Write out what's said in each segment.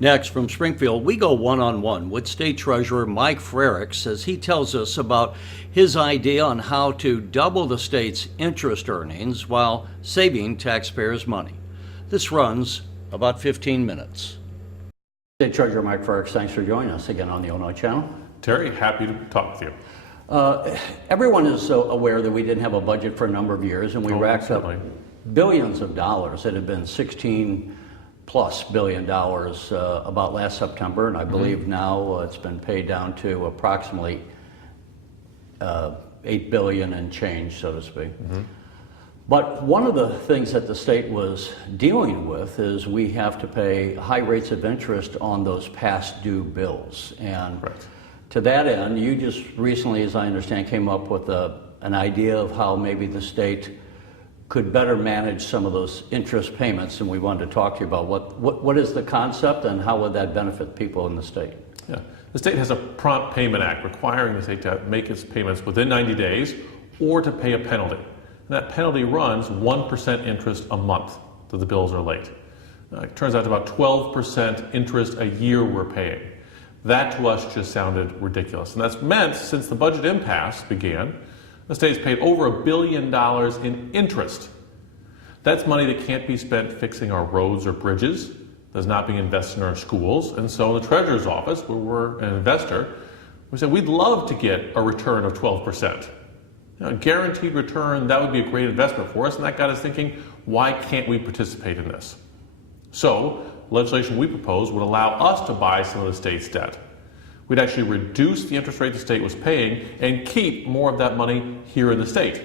Next, from Springfield, we go one-on-one with State Treasurer Mike Frerichs as he tells us about his idea on how to double the state's interest earnings while saving taxpayers' money. This runs about 15 minutes. State Treasurer Mike Frerichs, thanks for joining us again on the Illinois Channel. Terry, happy to talk with you. Everyone is so aware that we didn't have a budget for a number of years, and we racked up billions of dollars. It had been $16+ billion about last September, and I believe now it's been paid down to approximately $8 billion and change, so to speak. But one of the things that the state was dealing with is we have to pay high rates of interest on those past due bills. And to that end, you just recently, as I understand, came up with an idea of how maybe the state could better manage some of those interest payments, and we wanted to talk to you about what is the concept and how would that benefit people in the state? Yeah, the state has a Prompt Payment Act requiring the state to make its payments within 90 days or to pay a penalty. And that penalty runs 1% interest a month that the bills are late. It turns out to about 12% interest a year we're paying. That to us just sounded ridiculous. And that's meant, since the budget impasse began, the state's paid over $1 billion in interest. That's money that can't be spent fixing our roads or bridges, that's not being invested in our schools. And so in the Treasurer's office, where we're an investor, we said we'd love to get a return of 12%. A guaranteed return, that would be a great investment for us, and that got us thinking, why can't we participate in this? So, legislation we proposed would allow us to buy some of the state's debt. We'd actually reduce the interest rate the state was paying and keep more of that money here in the state.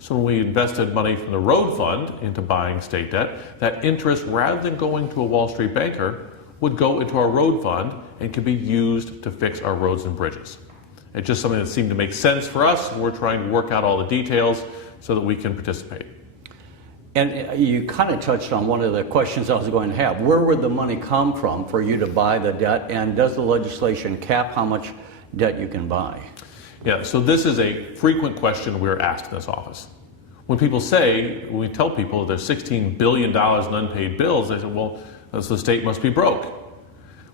So when we invested money from the road fund into buying state debt, that interest, rather than going to a Wall Street banker, would go into our road fund and could be used to fix our roads and bridges. It's just something that seemed to make sense for us, and we're trying to work out all the details so that we can participate. And you kind of touched on one of the questions I was going to have. Where would the money come from for you to buy the debt, and does the legislation cap how much debt you can buy? Yeah, so this is a frequent question we're asked in this office. When we tell people there's $16 billion in unpaid bills, they say, well, so the state must be broke.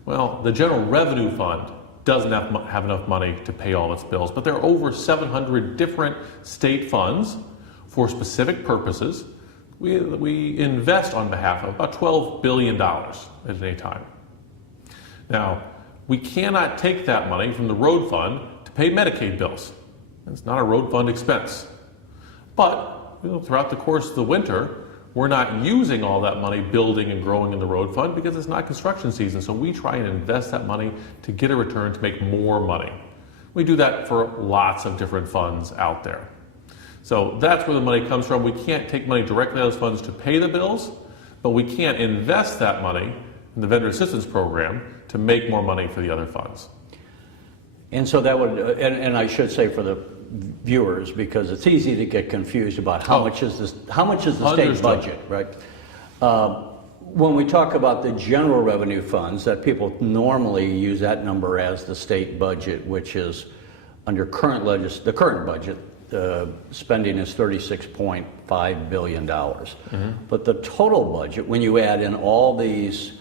Well, the General Revenue Fund doesn't have enough money to pay all its bills, but there are over 700 different state funds for specific purposes. We invest on behalf of about $12 billion at any time. Now, we cannot take that money from the road fund to pay Medicaid bills. It's not a road fund expense. But throughout the course of the winter, we're not using all that money building and growing in the road fund because it's not construction season. So we try and invest that money to get a return to make more money. We do that for lots of different funds out there. So that's where the money comes from. We can't take money directly out of those funds to pay the bills, but we can't invest that money in the vendor assistance program to make more money for the other funds. And so that would, and I should say for the viewers, because it's easy to get confused about how much is the state budget, right? When we talk about the general revenue funds, that people normally use that number as the state budget, which is under the current budget. Spending is $36.5 billion. But the total budget, when you add in all these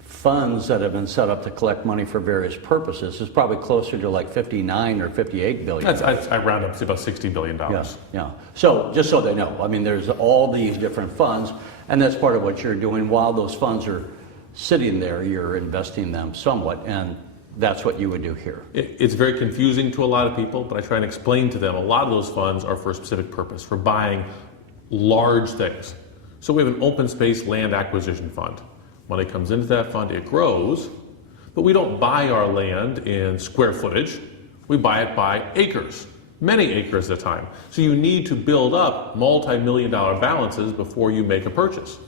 funds that have been set up to collect money for various purposes, is probably closer to like 59 or 58 billion. I round up to about $60 billion. Yeah. So just so they know, I mean, there's all these different funds, and that's part of what you're doing. While those funds are sitting there, you're investing them somewhat, and that's what you would do here. It's very confusing to a lot of people, but I try and explain to them a lot of those funds are for a specific purpose, for buying large things. So we have an open space land acquisition fund. Money comes into that fund, it grows, but we don't buy our land in square footage. We buy it by acres, many acres at a time. So you need to build up multi-million-dollar balances before you make a purchase.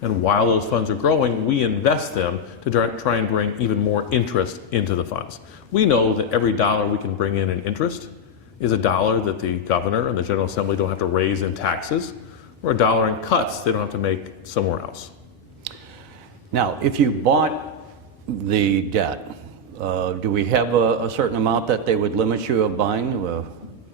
And while those funds are growing, we invest them to try and bring even more interest into the funds. We know that every dollar we can bring in interest is a dollar that the governor and the General Assembly don't have to raise in taxes, or a dollar in cuts they don't have to make somewhere else. Now, if you bought the debt, do we have a certain amount that they would limit you of buying?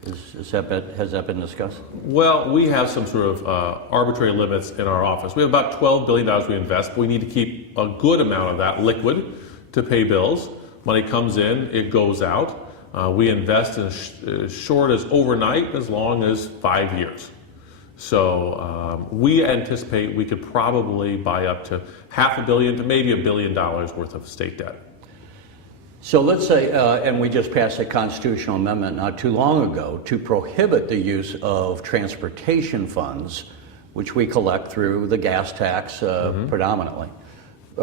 Has that been discussed? Well, we have some sort of arbitrary limits in our office. We have about $12 billion we invest, but we need to keep a good amount of that liquid to pay bills. Money comes in, it goes out. We invest as short as overnight, as long as 5 years. So we anticipate we could probably buy up to $500 million to maybe $1 billion worth of state debt. So let's say, and we just passed a constitutional amendment not too long ago to prohibit the use of transportation funds, which we collect through the gas tax predominantly,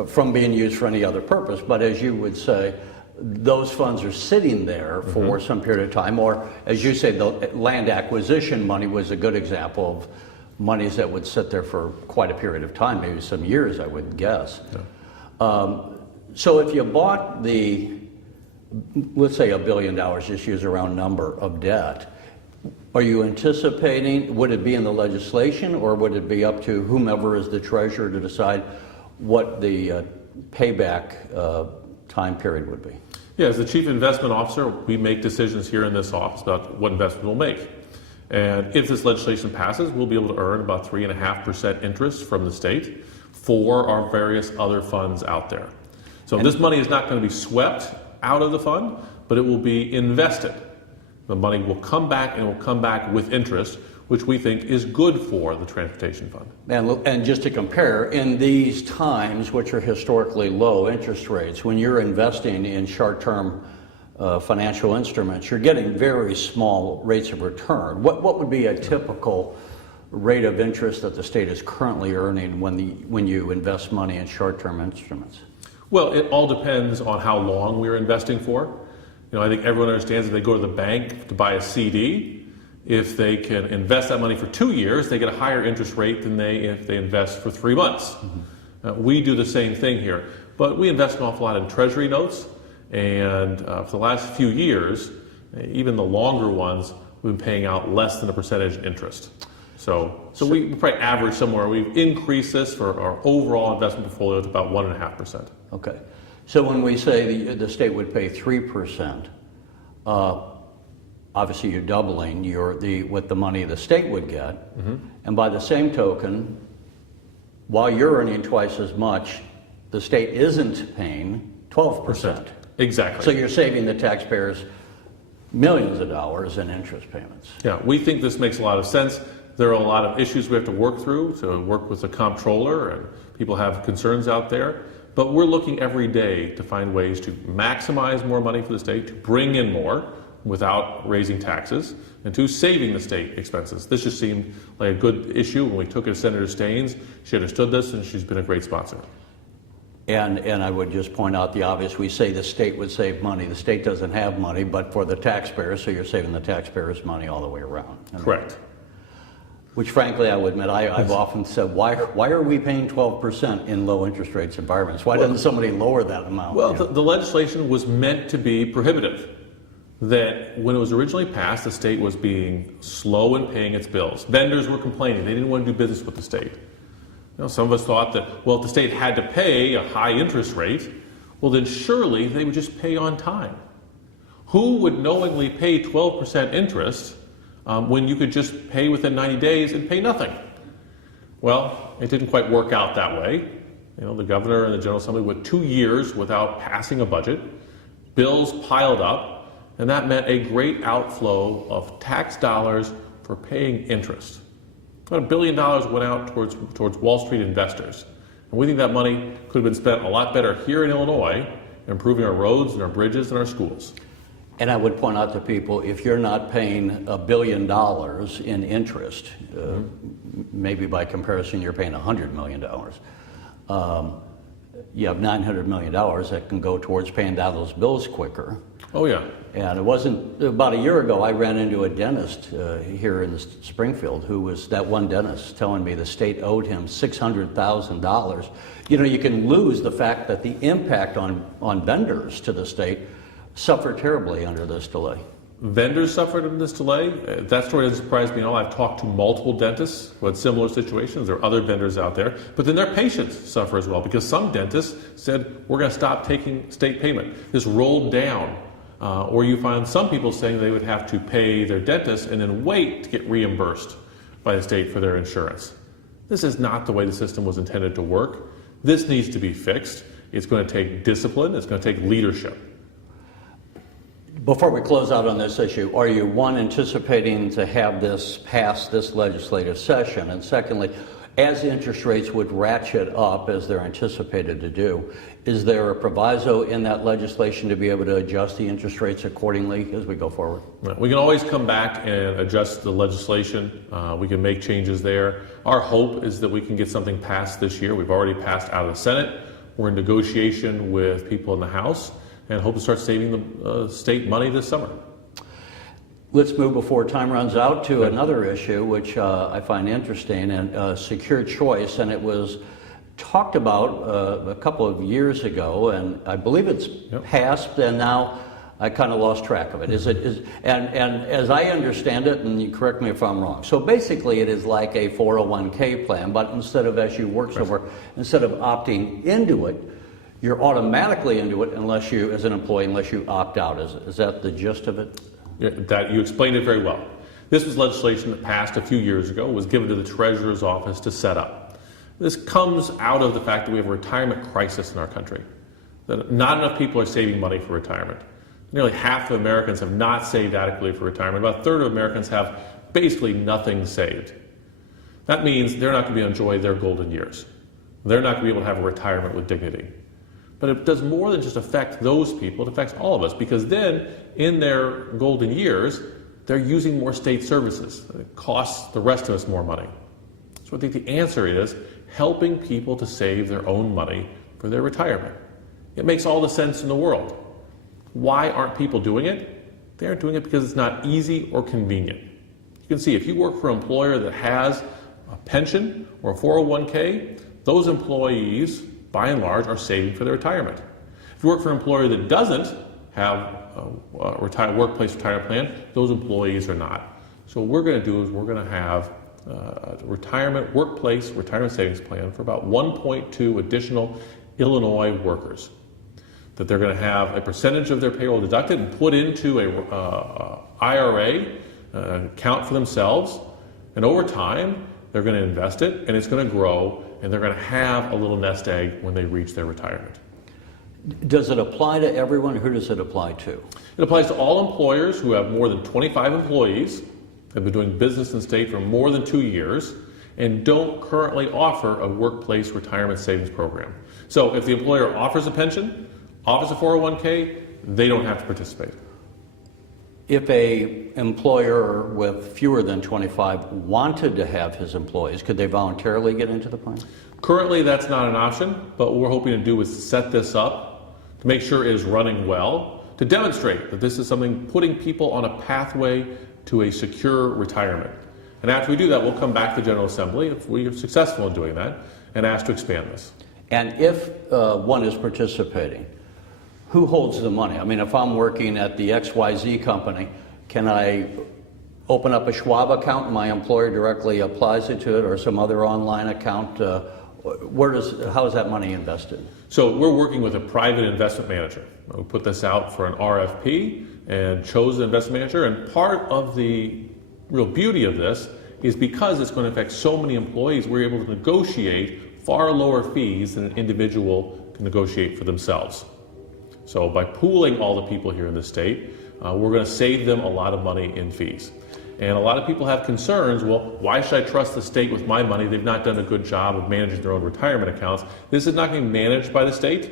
from being used for any other purpose. But as you would say, those funds are sitting there for some period of time, or as you say, the land acquisition money was a good example of monies that would sit there for quite a period of time, maybe some years, I would guess. Yeah. So if you bought let's say $1 billion, just use a round number, of debt, are you anticipating, would it be in the legislation, or would it be up to whomever is the treasurer to decide what the payback time period would be? Yeah, as the chief investment officer, we make decisions here in this office about what investment we'll make. And if this legislation passes, we'll be able to earn about 3.5% interest from the state for our various other funds out there. So this money is not going to be swept out of the fund, but it will be invested. The money will come back, and it will come back with interest, which we think is good for the transportation fund. And just to compare, in these times, which are historically low interest rates, when you're investing in short-term financial instruments, you're getting very small rates of return. What would be a typical rate of interest that the state is currently earning when you invest money in short-term instruments? Well, it all depends on how long we're investing for. I think everyone understands if they go to the bank to buy a CD, if they can invest that money for 2 years, they get a higher interest rate than if they invest for 3 months. We do the same thing here, but we invest an awful lot in treasury notes, and for the last few years, even the longer ones, we've been paying out less than a percentage interest. So we probably average somewhere. We've increased this for our overall investment portfolio to about 1.5%. Okay. So when we say the state would pay 3%, obviously you're doubling what the money the state would get. And by the same token, while you're earning twice as much, the state isn't paying 12%. Exactly. So you're saving the taxpayers millions of dollars in interest payments. Yeah, we think this makes a lot of sense. There are a lot of issues we have to work through, to work with the comptroller, and people have concerns out there. But we're looking every day to find ways to maximize more money for the state, to bring in more without raising taxes, and to saving the state expenses. This just seemed like a good issue when we took it to Senator Staines. She understood this, and she's been a great sponsor. And I would just point out the obvious. We say the state would save money. The state doesn't have money, but for the taxpayers, so you're saving the taxpayers money all the way around. Correct. Which frankly, I will admit, I've often said, why are we paying 12% in low interest rates environments? Why doesn't somebody lower that amount? Well, the legislation was meant to be prohibitive. That when it was originally passed, the state was being slow in paying its bills. Vendors were complaining. They didn't want to do business with the state. Some of us thought that, well, if the state had to pay a high interest rate, well, then surely they would just pay on time. Who would knowingly pay 12% interest when you could just pay within 90 days and pay nothing? Well, it didn't quite work out that way. The governor and the General Assembly went 2 years without passing a budget. Bills piled up, and that meant a great outflow of tax dollars for paying interest. About $1 billion went out towards Wall Street investors. And we think that money could have been spent a lot better here in Illinois, improving our roads and our bridges and our schools. And I would point out to people, if you're not paying $1 billion in interest, maybe by comparison you're paying $100 million, you have $900 million that can go towards paying down those bills quicker. Oh yeah. And it wasn't, about a year ago I ran into a dentist here in Springfield who was, that one dentist, telling me the state owed him $600,000. You can lose the fact that the impact on vendors to the state suffered terribly under this delay. Vendors suffered in this delay. That story doesn't surprise me at all. I've talked to multiple dentists who had similar situations. There are other vendors out there. But then their patients suffer as well, because some dentists said, we're going to stop taking state payment. This rolled down Or you find some people saying they would have to pay their dentist and then wait to get reimbursed by the state for their insurance. This is not the way the system was intended to work. This needs to be fixed. It's going to take discipline. It's going to take leadership. Before we close out on this issue, are you, one, anticipating to have this pass this legislative session? And secondly, as interest rates would ratchet up, as they're anticipated to do, is there a proviso in that legislation to be able to adjust the interest rates accordingly as we go forward? We can always come back and adjust the legislation. We can make changes there. Our hope is that we can get something passed this year. We've already passed out of the Senate. We're in negotiation with people in the House and hope to start saving the state money this summer. Let's move before time runs out to another issue, which I find interesting, and secure choice. And it was talked about a couple of years ago, and I believe it's passed, and now I kind of lost track of it. And as I understand it, and you correct me if I'm wrong, so basically it is like a 401k plan, but instead of as you work somewhere, instead of opting into it, you're automatically into it unless you, as an employee, unless you opt out. Is that the gist of it? Yeah, that you explained it very well. This was legislation that passed a few years ago, was given to the Treasurer's office to set up. This comes out of the fact that we have a retirement crisis in our country. That not enough people are saving money for retirement. Nearly half of Americans have not saved adequately for retirement. About a third of Americans have basically nothing saved. That means they're not going to enjoy their golden years. They're not going to be able to have a retirement with dignity. But it does more than just affect those people, it affects all of us, because then in their golden years, they're using more state services. It costs the rest of us more money. So I think the answer is helping people to save their own money for their retirement. It makes all the sense in the world. Why aren't people doing it? They aren't doing it because it's not easy or convenient. You can see if you work for an employer that has a pension or a 401k, those employees by and large, are saving for their retirement. If you work for an employer that doesn't have a workplace retirement plan, those employees are not. So what we're going to do is we're going to have a workplace retirement savings plan for about 1.2 additional Illinois workers. That they're going to have a percentage of their payroll deducted and put into a IRA account for themselves, and over time they're going to invest it, and it's going to grow, and they're going to have a little nest egg when they reach their retirement. Does it apply to everyone? Who does it apply to? It applies to all employers who have more than 25 employees, have been doing business in the state for more than 2 years, and don't currently offer a workplace retirement savings program. So if the employer offers a pension, offers a 401k, they don't have to participate. If a employer with fewer than 25 wanted to have his employees, could they voluntarily get into the plan? Currently, that's not an option, but what we're hoping to do is set this up to make sure it is running well, to demonstrate that this is something putting people on a pathway to a secure retirement. And after we do that, we'll come back to the General Assembly, if we are successful in doing that, and ask to expand this. And if one is participating, who holds the money? I mean, if I'm working at the XYZ company, can I open up a Schwab account and my employer directly applies it to it, or some other online account? How is that money invested? So we're working with a private investment manager. We put this out for an RFP and chose an investment manager, and part of the real beauty of this is because it's going to affect so many employees, we're able to negotiate far lower fees than an individual can negotiate for themselves. So by pooling all the people here in the state, we're going to save them a lot of money in fees. And a lot of people have concerns, well, why should I trust the state with my money? They've not done a good job of managing their own retirement accounts. This is not going to be managed by the state.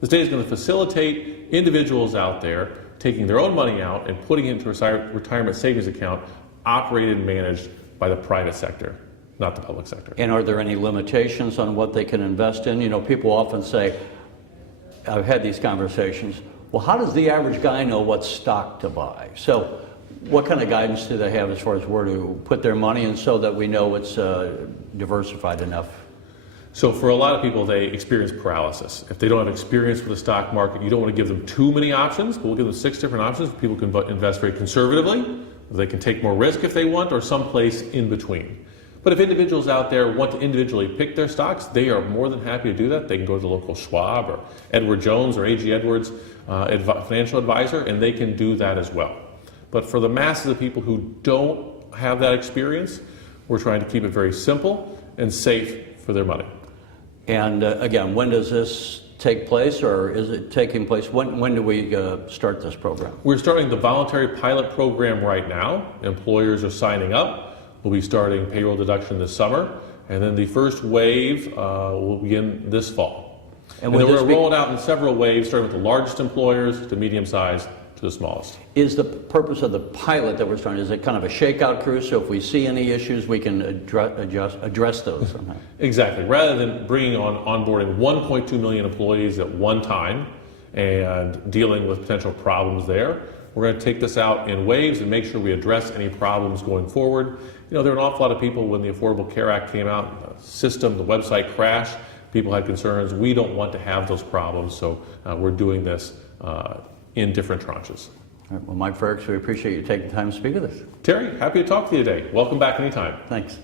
The state is going to facilitate individuals out there taking their own money out and putting it into a retirement savings account operated and managed by the private sector, not the public sector. And are there any limitations on what they can invest in? You know, people often say, I've had these conversations, well, how does the average guy know what stock to buy? So what kind of guidance do they have as far as where to put their money, and so that we know it's diversified enough? So for a lot of people, they experience paralysis. If they don't have experience with the stock market, you don't want to give them too many options, but we'll give them 6 different options. People can invest very conservatively, they can take more risk if they want, or someplace in between. But if individuals out there want to individually pick their stocks, they are more than happy to do that. They can go to the local Schwab or Edward Jones or A.G. Edwards financial advisor, and they can do that as well. But for the masses of people who don't have that experience, we're trying to keep it very simple and safe for their money. And again, when does this take place, or is it taking place? When do we start this program? We're starting the voluntary pilot program right now. Employers are signing up. We'll be starting payroll deduction this summer, and then the first wave will begin this fall. And then we're going to roll it out in several waves, starting with the largest employers to medium-sized to the smallest. Is the purpose of the pilot that we're starting, is it kind of a shakeout cruise, so if we see any issues, we can address those somehow? Exactly. Rather than bringing on onboarding 1.2 million employees at one time and dealing with potential problems there, we're going to take this out in waves and make sure we address any problems going forward. You know, there were an awful lot of people when the Affordable Care Act came out, the system, the website crashed, people had concerns. We don't want to have those problems, so we're doing this in different tranches. All right, well, Mike Frerichs, we appreciate you taking the time to speak with us. Terry, happy to talk to you today. Welcome back anytime. Thanks.